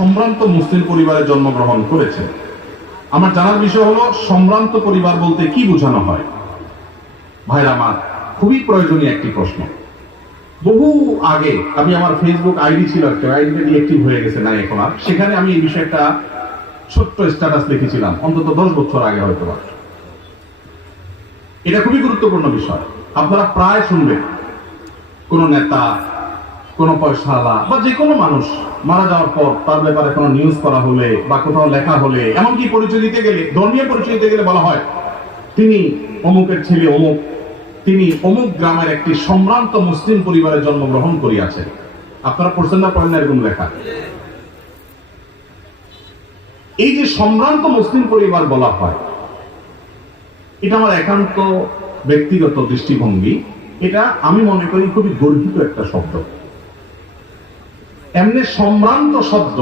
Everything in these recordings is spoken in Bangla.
সম্ভ্রান্ত মুসলিম পরিবারে জন্মগ্রহণ করেছেন আমার জানার বিষয় হলো, সম্ভ্রান্ত পরিবার বলতে কি বোঝানো হয়? ভাইরা, আমার খুবই প্রয়োজনীয় একটি প্রশ্ন। বহু আগে আমি আমার ফেসবুক আইডি ছিল একটা আইডিটা ডিএক্টিভ হয়ে গেছে না এখন আর। সেখানে আমি এই বিষয়টা ছোট্ট স্ট্যাটাস লিখেছিলাম, অন্তত দশ বছর আগে হয়তো এটা খুবই গুরুত্বপূর্ণ বিষয়। আপনারা প্রায় শুনবেন। কোন নেতা কোন পয়সাওয়ালা বা যে কোনো মানুষ মারা যাওয়ার পর তার ব্যাপারে কোনো নিউজ করা হলে বা কোথাও লেখা হলে, এমনকি পরিচয় দিতে গেলে, ধর্মীয় পরিচয় দিতে গেলে বলা হয়, তিনি অমুকের ছেলে অমুক, তিনি অমুক গ্রামের একটি সম্ভ্রান্ত মুসলিম পরিবারে জন্মগ্রহণ করিয়াছেন। আপনারা পড়ছেন না, পড়েন এরকম লেখা। এই যে সম্ভ্রান্ত মুসলিম পরিবার বলা হয়, এটা আমার একান্ত ব্যক্তিগত দৃষ্টিভঙ্গি। এটা আমি মনে করি খুবই গর্বিত একটা শব্দ। এমনি সম্ভ্রান্ত শব্দ,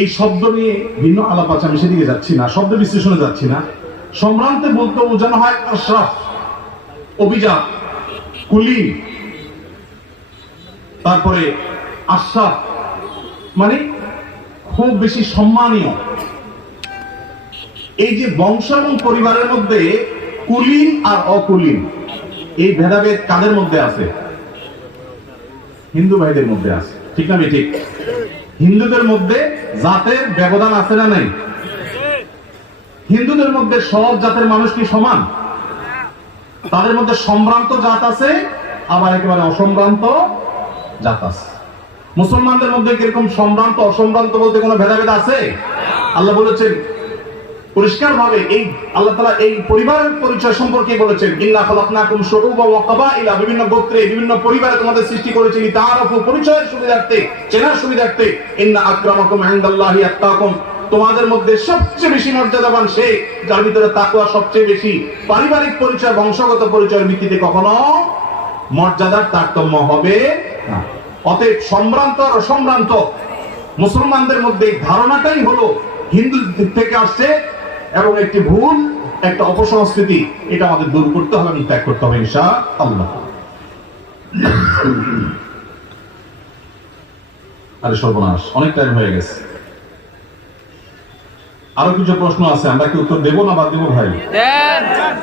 এই শব্দ নিয়ে ভিন্ন আলাপ আছে, আমি সেদিকে যাচ্ছি না, শব্দ বিশ্লেষণে যাচ্ছি না। সম্ভ্রান্তে বলতে বোঝানো হয় আশরাফ, অভিজাত কুলি তারপরে আশরাফ মানে খুব বেশি সম্মানীয়। এই যে বংশ এবং পরিবারের মধ্যে কুলীন আর অকুলীন, এই ভেদাভেদ কাদের মধ্যে আছে? হিন্দু ভাইদের মধ্যে আছে। ঠিক না ঠিক হিন্দুদের মধ্যে জাতের ব্যবধান আছে না নাই? হিন্দুদের মধ্যে সব জাতের মানুষ কি সমান? তাদের মধ্যে সম্ভ্রান্ত জাত আছে, আবার একেবারে অসম্ভ্রান্ত জাত আছে। মুসলমানদের মধ্যে কীরকম সম্ভ্রান্ত, অসম্ভ্রান্ত বলতে কোনো ভেদাভেদ আছে? আল্লাহ বলেছেন পরিষ্কার ভাবে এই আল্লাহ তালা এই পরিবারের পরিচয় সম্পর্কে বলেছেন, ইন্না খালাকনাকুম শুউবা ওয়া কাবাইলা বিভিন্ন গোত্রে, বিভিন্ন পরিবারে তোমাদের সৃষ্টি করেছি তাআরাফু পরিচয়ের সুবিধার্থে, চেনার সুবিধার্থে, ইন্না আকরামাকুম ইনদাল্লাহি আত্তাকুম তোমাদের মধ্যে সবচেয়ে বেশি মর্যাদাবান সে, যার ভিতরে তাকওয়া সবচেয়ে বেশি। পারিবারিক পরিচয়, বংশগত পরিচয়ের ভিত্তিতে কখনো মর্যাদার তারতম্য হবে অতএব সম্ভ্রান্ত আর অসম্ভ্রান্ত মুসলমানদের মধ্যে ধারণাটাই হলো হিন্দু থেকে আসছে এবং একটি ভুল, একটা অপসংস্কৃতি, এটা আমাদের দূর করতে হবে, এবং ত্যাগ করতে হবে ইনশা আল্লাহ আরে সর্বনাশ, অনেক টাইম হয়ে গেছে। আরও কিছু প্রশ্ন আছে, আমরা কি উত্তর দেবো না বাদ দেবো ভাই?